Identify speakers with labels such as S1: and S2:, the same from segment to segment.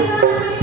S1: Thank
S2: you.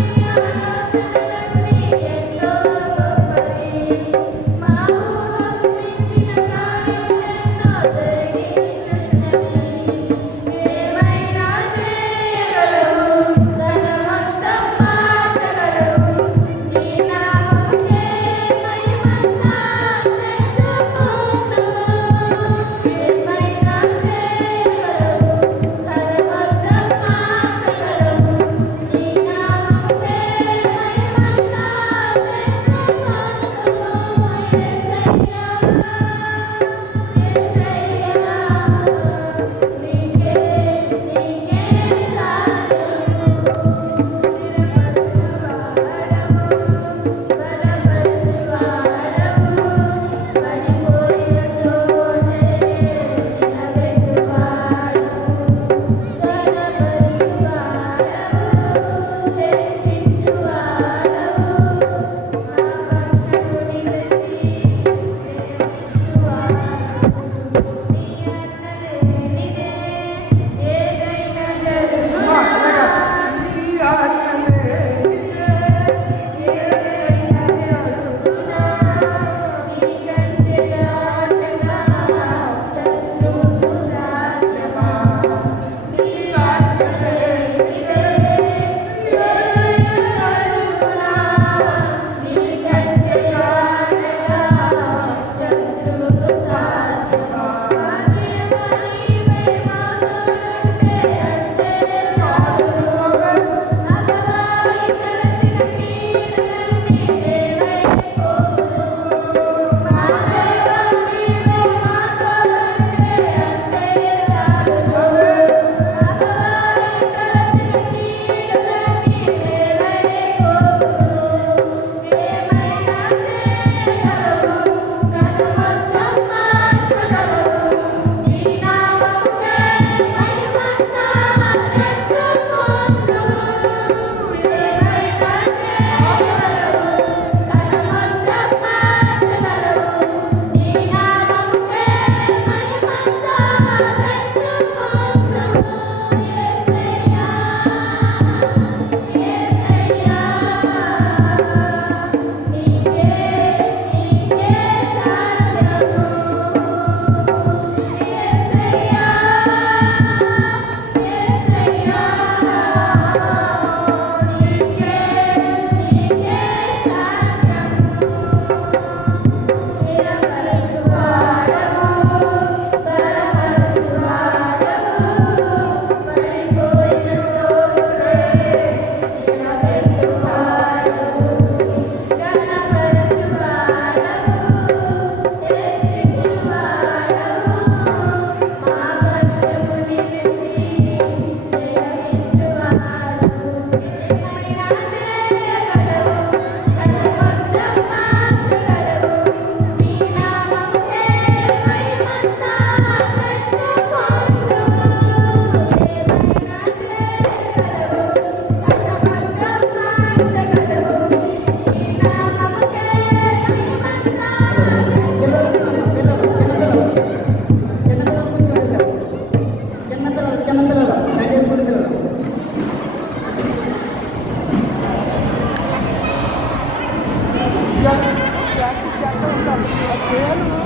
S1: Más
S2: que
S1: algo,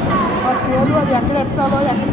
S1: más de
S2: aceptado, de.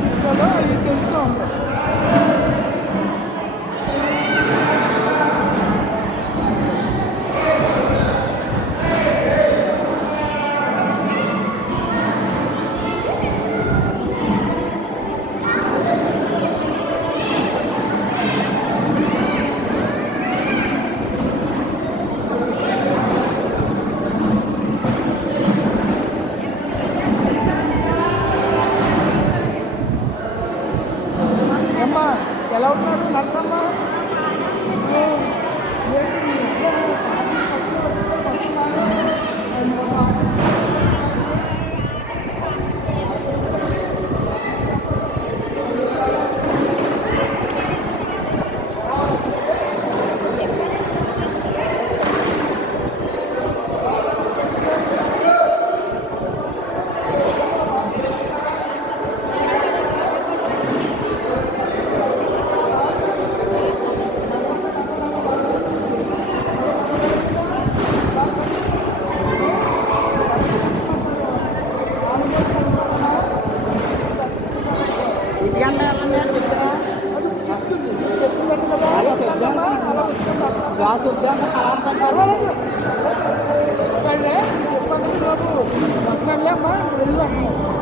S2: కలవడం
S1: పర్వాలేదు చెప్తానులే చెప్పాను బాబు వస్తానులే అమ్మా వెళ్ళు అంటున్నాను